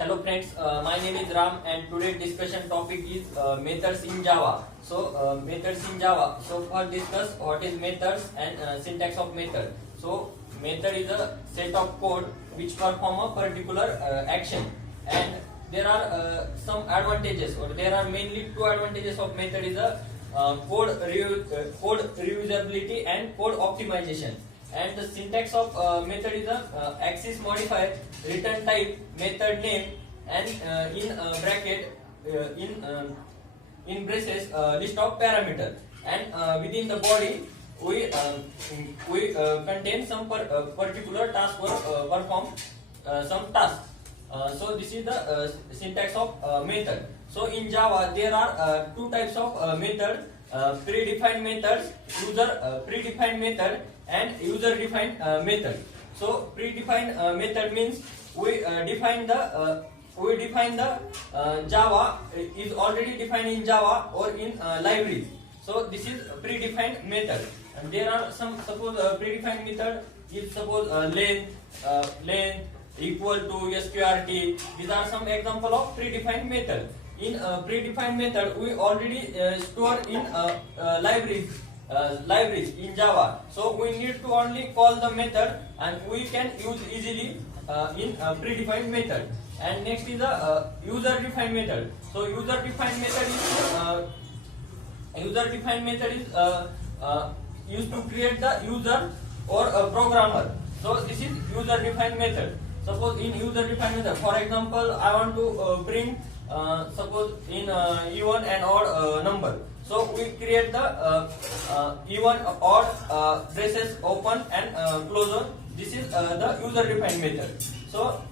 Hello friends, my name is Ram and today's discussion topic is methods in Java. So methods in Java. So first discuss what is methods and syntax of method. So method is a set of code which perform a particular action, and there are some advantages, or there are mainly two advantages of method is a code reusability and code optimization. And the syntax of method is a access modifier, return type, method name, and in bracket in braces list of parameter. And within the body we contain some particular task or perform some task. So this is the syntax of method. So in Java there are two types of method: predefined methods, predefined method, and user defined method. So predefined method means we define the Java is already defined in Java or in libraries. So this is predefined method. And there are some, suppose predefined method is suppose length equal to sqrt. These are some example of predefined method. In predefined method we already store in libraries in Java. So we need to only call the method and we can use easily in predefined method. And next is the user defined method. So user defined method is used to create the user or a programmer. So this is user defined method. Suppose in user defined method, for example, I want to print suppose in even and odd number. So we create the even odd braces open and close. This is the user defined method. So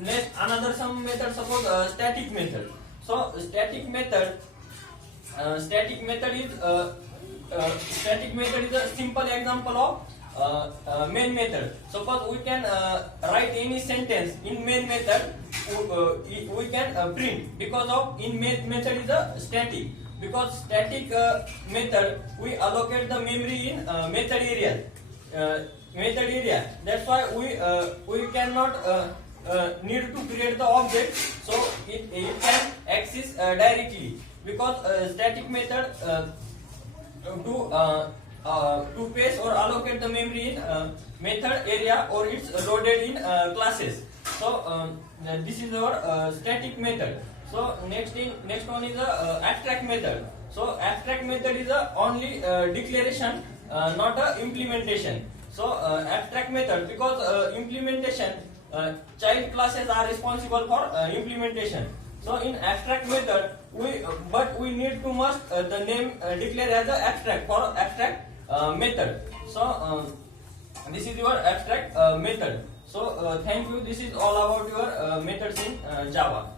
next another some method, suppose static method. So static method is a simple example of main method. Suppose we can write any sentence in main method, we can print, because of in main method is a static. Because static method we allocate the memory in method area. That's why we cannot need to create the object, so it can access directly, because static method to paste or allocate the memory in method area, or it's loaded in classes. So this is our static method. So next one is abstract method. So abstract method is only declaration, not a implementation. So abstract method, because implementation, child classes are responsible for implementation. So in abstract method we need to must the name declare as a abstract for abstract method. So this is your abstract method. So thank you. This is all about your methods in Java.